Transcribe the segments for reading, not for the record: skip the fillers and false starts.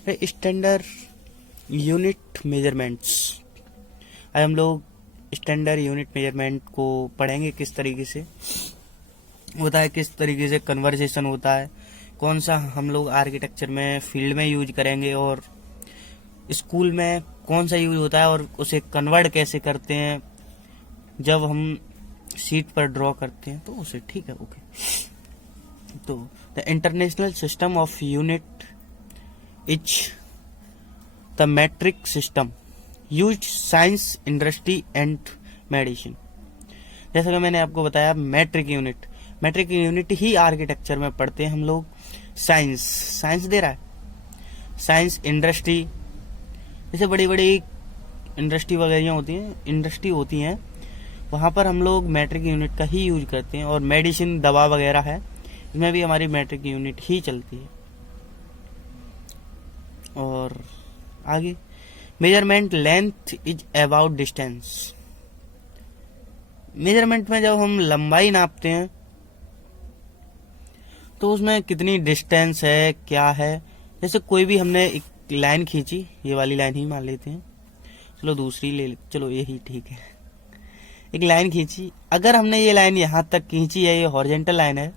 Standard unit measurements. आज हम लोग स्टैंडर्ड यूनिट मेजरमेंट को पढ़ेंगे, किस तरीके से होता है, किस तरीके से कन्वर्सेशन होता है, कौन सा हम लोग आर्किटेक्चर में फील्ड में यूज करेंगे और स्कूल में कौन सा यूज होता है और उसे कन्वर्ट कैसे करते हैं जब हम शीट पर ड्रॉ करते हैं तो उसे। ठीक है, ओके। तो the international system of unit is the matric system used science, industry and medicine. जैसा कि मैंने आपको बताया, मैट्रिक यूनिट ही आर्किटेक्चर में पढ़ते हैं हम लोग। साइंस दे रहा है, साइंस, इंडस्ट्री, जैसे बड़ी बड़ी इंडस्ट्री वगैरह होती हैं वहाँ पर हम लोग मैट्रिक यूनिट का ही यूज करते हैं। और मेडिसिन, दवा वगैरह है, इसमें भी हमारी मैट्रिक यूनिट ही चलती है। और आगे, measurement length is about distance. Measurement में जब हम लंबाई नापते हैं तो उसमें कितनी डिस्टेंस है, क्या है। जैसे कोई भी हमने एक लाइन खींची, ये वाली लाइन ही मान लेते हैं, चलो दूसरी ले, चलो यही ठीक है। एक लाइन खींची, अगर हमने ये लाइन यहाँ तक खींची है, ये हॉरिजॉन्टल लाइन है,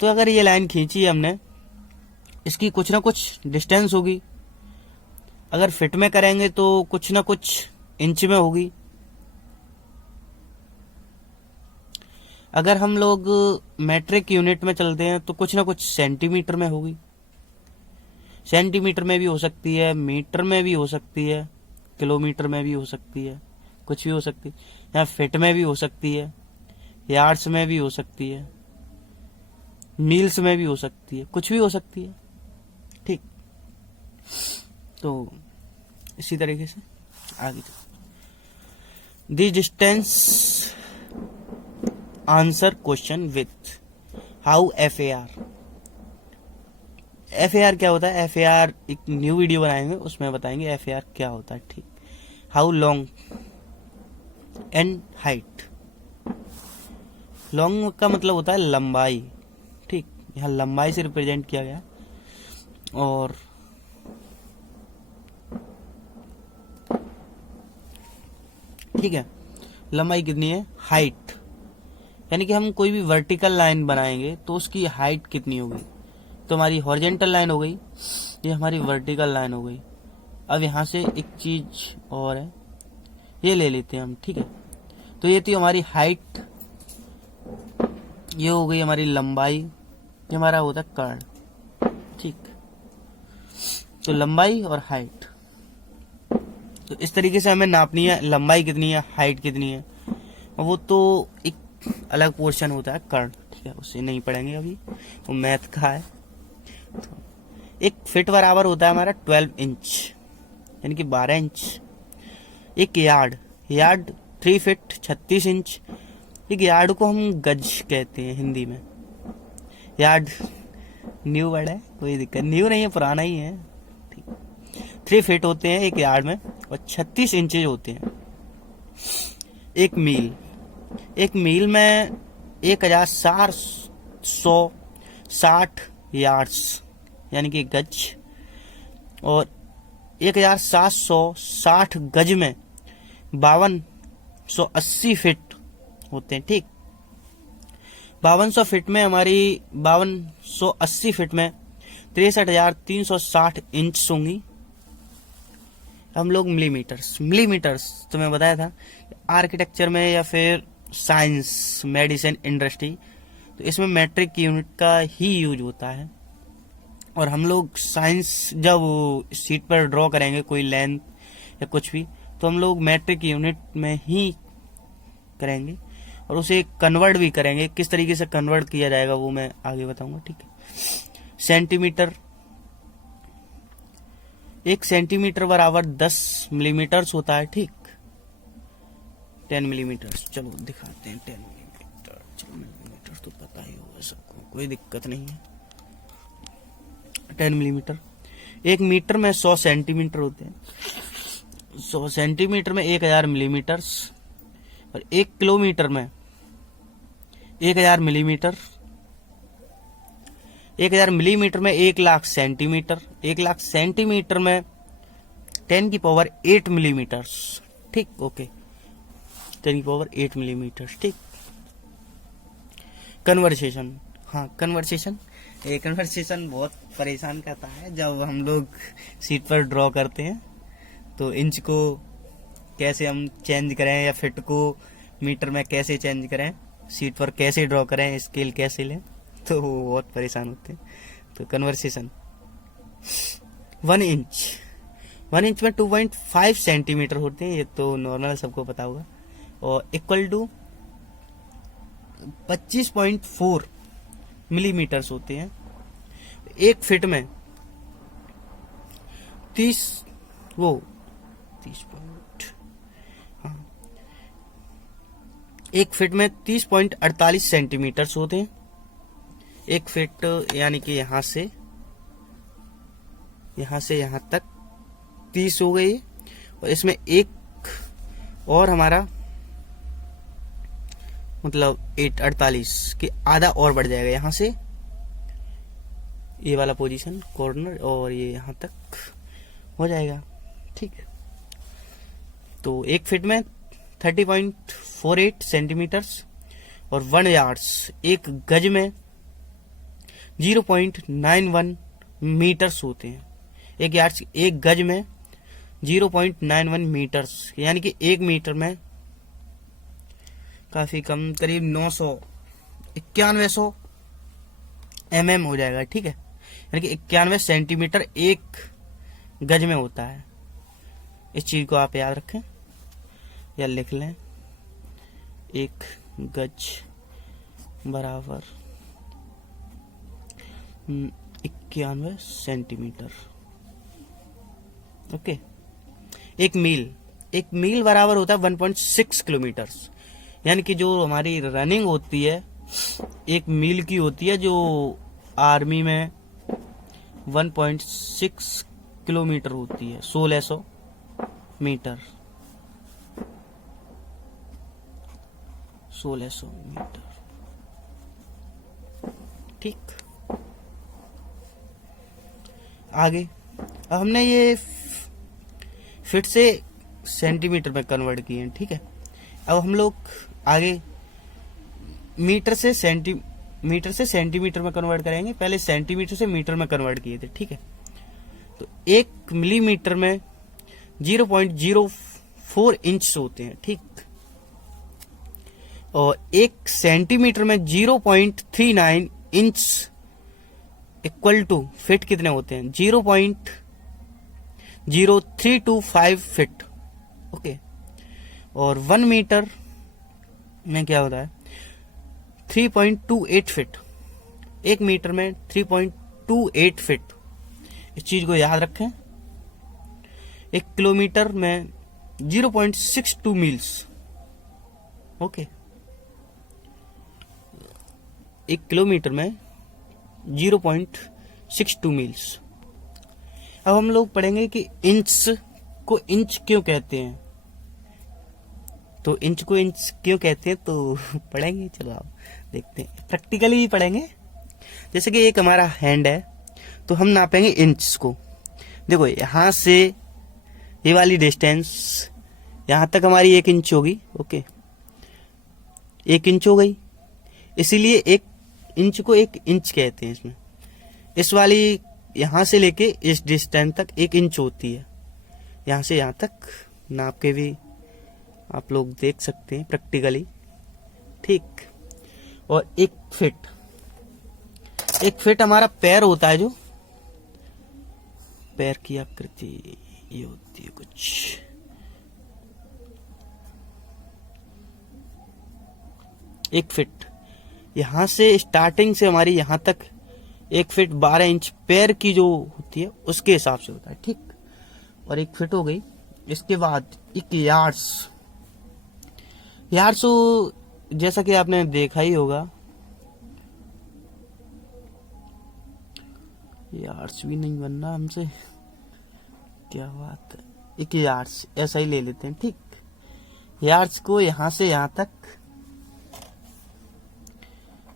तो अगर ये लाइन खींची है हमने, इसकी कुछ ना कुछ डिस्टेंस होगी। अगर फिट में करेंगे तो कुछ ना कुछ इंच में होगी। अगर हम लोग मैट्रिक यूनिट में चलते हैं तो कुछ ना कुछ सेंटीमीटर में होगी। सेंटीमीटर में भी हो सकती है, मीटर में भी हो सकती है, किलोमीटर में भी हो सकती है, कुछ भी हो सकती है। या फिट में भी हो सकती है, यार्ड्स में भी हो सकती है, मील्स में भी हो सकती है, कुछ भी हो सकती है। ठीक, तो इसी तरीके से आगे दी distance answer question with how FAR क्या होता है। FAR एक न्यू वीडियो बनाएंगे, उसमें बताएंगे FAR क्या होता है। ठीक, how long and height. Long का मतलब होता है लंबाई। ठीक, यहाँ लंबाई से रिप्रेजेंट किया गया। और ठीक है, लंबाई कितनी है, हाइट, यानी कि हम कोई भी वर्टिकल लाइन बनाएंगे तो उसकी हाइट कितनी होगी। तो हमारी हॉरिजॉन्टल लाइन हो गई, ये हमारी वर्टिकल लाइन हो गई। अब यहाँ से एक चीज और है, ये ले लेते हैं हम। ठीक है, तो ये थी हमारी हाइट, ये हो गई हमारी लंबाई, ये हमारा होता है कर्ल। ठीक, तो लंबाई और हाइट, तो इस तरीके से हमें नापनी है लंबाई कितनी है, हाइट कितनी है। और वो तो एक अलग पोर्शन होता है कर्ल। ठीक है, उससे नहीं पढ़ेंगे अभी, वो मैथ का है। तो एक फिट बराबर होता है हमारा 12 इंच, यानी कि 12 इंच। एक यार्ड 3 फीट 36 इंच। एक यार्ड को हम गज कहते हैं हिंदी में। यार्ड न्यू वर्ड है, कोई दिक्कत, न्यू नहीं है, पुराना ही है। 3 फीट होते हैं एक यार्ड में और 36 इंचेज होते हैं। एक मील में 1460 यार्ड्स, यानी कि गज, और 1760 गज में 5280 फीट होते हैं। ठीक, 5200 फीट में हमारी 5280 फीट में 63,360 इंच होंगी। हम लोग मिलीमीटर्स तुम्हें बताया था आर्किटेक्चर में या फिर साइंस, मेडिसिन, इंडस्ट्री, तो इसमें मैट्रिक यूनिट का ही यूज होता है। और हम लोग साइंस जब शीट पर ड्रॉ करेंगे कोई लेंथ या कुछ भी, तो हम लोग मैट्रिक यूनिट में ही करेंगे और उसे कन्वर्ट भी करेंगे। किस तरीके से कन्वर्ट किया जाएगा वो मैं आगे बताऊंगा। ठीक है, सेंटीमीटर, 1 सेंटीमीटर बराबर 10 मिलीमीटर्स होता है। ठीक, 10 मिलीमीटर्स, चलो दिखाते हैं 10 मिलीमीटर। चलो मिलीमीटर तो पता ही होगा सबको, कोई दिक्कत नहीं है। 10 मिलीमीटर। 1 मीटर में 100 सेंटीमीटर होते हैं। 100 सेंटीमीटर में 1000 मिलीमीटर्स। और 1 किलोमीटर में 1000 मिलीमीटर। 1000 मिलीमीटर में 1,00,000 सेंटीमीटर, 1,00,000 सेंटीमीटर में 10 की पावर 8 मिलीमीटर, ठीक, ओके, 10 की पावर 8 मिलीमीटर, ठीक। कन्वर्सेशन, हाँ कन्वर्सेशन, ये कन्वर्सेशन बहुत परेशान करता है जब हम लोग शीट पर ड्रॉ करते हैं, तो इंच को कैसे हम चेंज करें या फिट को मीटर में कैसे चेंज करें, शीट पर कैसे ड्रॉ करें, स्केल कैसे लें, तो वो बहुत परेशान होते हैं। तो कन्वर्सेशन 1 इंच, 1 इंच में 2.5 सेंटीमीटर होते हैं, ये तो नॉर्मल सबको पता होगा, और इक्वल टू 25.4 मिलीमीटर्स होते हैं। एक फिट में 30 पॉइंट, हाँ, एक फिट में 30.48 सेंटीमीटर्स होते हैं। एक फिट यानी कि यहां से यहां तक 30 हो गई, और इसमें एक और हमारा मतलब 48 के आधा और बढ़ जाएगा, यहां से ये वाला पोजीशन कॉर्नर और ये यहां तक हो जाएगा, ठीक है। तो एक फिट में 30.48 सेंटीमीटर्स और 1 यार्ड्स, एक गज में 0.91 मीटर्स होते हैं। एक यार्ड्स, एक गज में 0.91 मीटर्स, यानी कि 1 मीटर में काफी कम, करीब 9100 mm हो जाएगा, ठीक है। यानी कि 91 सेंटीमीटर एक गज में होता है। इस चीज को आप याद रखें या लिख लें, एक गज बराबर 91 सेंटीमीटर, ओके। एक मील बराबर होता है 1.6 किलोमीटर, यानी कि जो हमारी रनिंग होती है 1 मील की होती है, जो आर्मी में 1.6 किलोमीटर होती है, 1600 मीटर, 1600 मीटर, ठीक। आगे अब हमने ये फिट से सेंटीमीटर में कन्वर्ट किए हैं, ठीक है। अब हम लोग आगे मीटर से सेंटीमीटर में कन्वर्ट करेंगे। पहले सेंटीमीटर से मीटर में कन्वर्ट किए थे, ठीक है। तो 1 मिलीमीटर में 0.04 इंच होते हैं, ठीक। और 1 सेंटीमीटर में 0.39 इंच इक्वल टू फिट कितने होते हैं, 0.0325 फिट, ओके। और 1 मीटर में क्या होता है, 3.28 फिट, 1 मीटर में 3.28 फिट। इस चीज को याद रखें। 1 किलोमीटर में 0.62 मील्स, ओके। 1 किलोमीटर में 0.62 मील्स। अब हम लोग पढ़ेंगे कि इंच को इंच क्यों कहते हैं। तो इंच को इंच क्यों कहते हैं तो पढ़ेंगे, चलो आप देखते हैं, प्रैक्टिकली भी पढ़ेंगे। जैसे कि एक हमारा हैंड है, तो हम नापेंगे इंच को। देखो यहां से ये वाली डिस्टेंस यहां तक हमारी 1 इंच होगी, ओके, 1 इंच हो गई, इसीलिए 1 इंच को 1 इंच कहते हैं। इसमें इस वाली यहां से लेके इस डिस्टेंस तक 1 इंच होती है, यहां से यहां तक नाप के भी आप लोग देख सकते हैं प्रैक्टिकली, ठीक। और 1 फिट हमारा पैर होता है, जो पैर की आकृति ये होती है कुछ, एक फिट यहां से स्टार्टिंग से हमारी यहां तक 1 फिट 12 इंच पैर की जो होती है उसके हिसाब से होता है, ठीक। और 1 फिट हो गई। इसके बाद 1 यार्ड्स जैसा कि आपने देखा ही होगा, यार्ड्स भी नहीं बनना हमसे, क्या बात है। 1 यार्ड्स ऐसा ही ले लेते हैं, ठीक। यार्ड्स को यहां से यहां तक,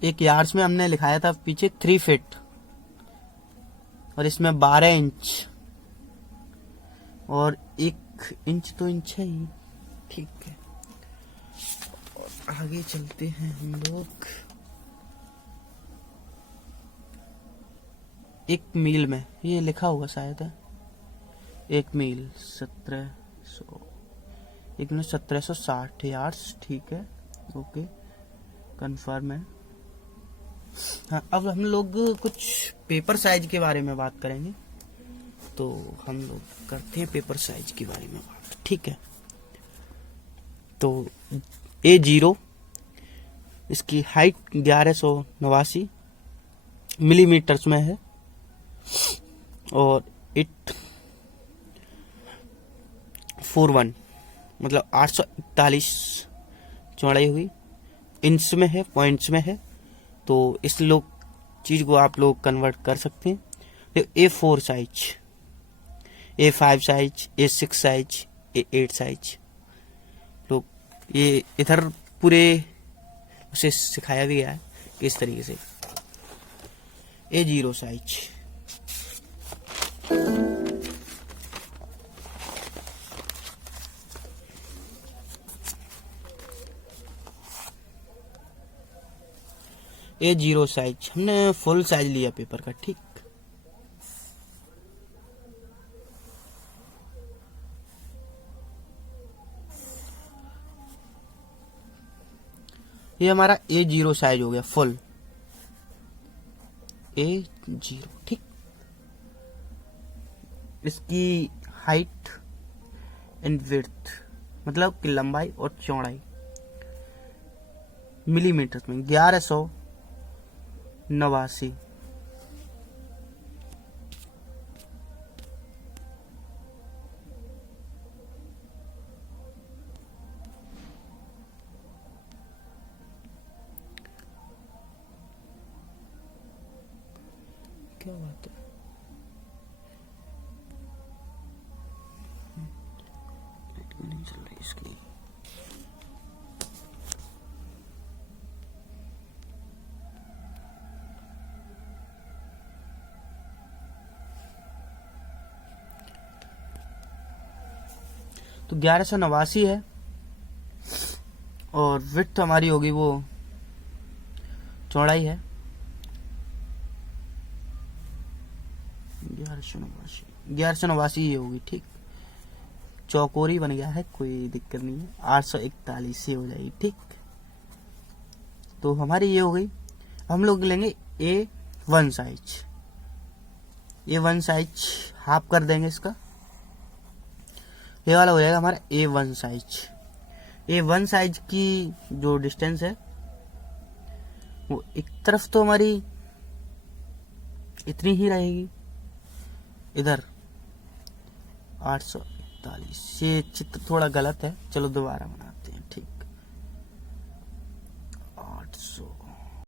1 यार्ड्स में हमने लिखाया था पीछे 3 फीट, और इसमें 12 इंच और 1 इंच तो इंच है ही, ठीक है। और आगे चलते हैं हम लोग। 1 मील में ये लिखा होगा शायद है, 1 मील 1700, 1 मील 1760 यार्ड्स, ठीक है, ओके, कंफर्म है। हाँ, अब हम लोग कुछ पेपर साइज के बारे में बात करेंगे, तो हम लोग करते हैं पेपर साइज के बारे में बात, ठीक है। तो A0 इसकी हाइट 1189 मिलीमीटर्स में है और 841 मतलब 841 चौड़ाई हुई, इंच में है, पॉइंट्स में है। तो इस लोग चीज को आप लोग कन्वर्ट कर सकते हैं। तो A4 size, A5 size, A6 size, A8 size, लोग ये इधर पूरे उसे सिखाया भी गया है किस तरीके से। A0 साइज, A0 साइज हमने फुल साइज लिया पेपर का, ठीक। ये हमारा A0 साइज हो गया फुल, A0, ठीक। इसकी हाइट एंड विड्थ मतलब कि लंबाई और चौड़ाई मिलीमीटर में 1189। क्या बात है, नहीं चल रही इसकी। तो 1189 है और विड्थ हमारी होगी, वो चौड़ाई है 1189 ये होगी, ठीक। चौकोरी बन गया है, कोई दिक्कत नहीं है, 841 से हो जाएगी, ठीक। तो हमारी ये हो गई। हम लोग लेंगे A1 size, A1 size half कर देंगे इसका, ये वाला हो जाएगा हमारा A1 साइज। A1 साइज की जो डिस्टेंस है वो एक तरफ तो हमारी इतनी ही रहेगी, इधर 841। ये चित्र थोड़ा गलत है, चलो दोबारा बनाते हैं, ठीक।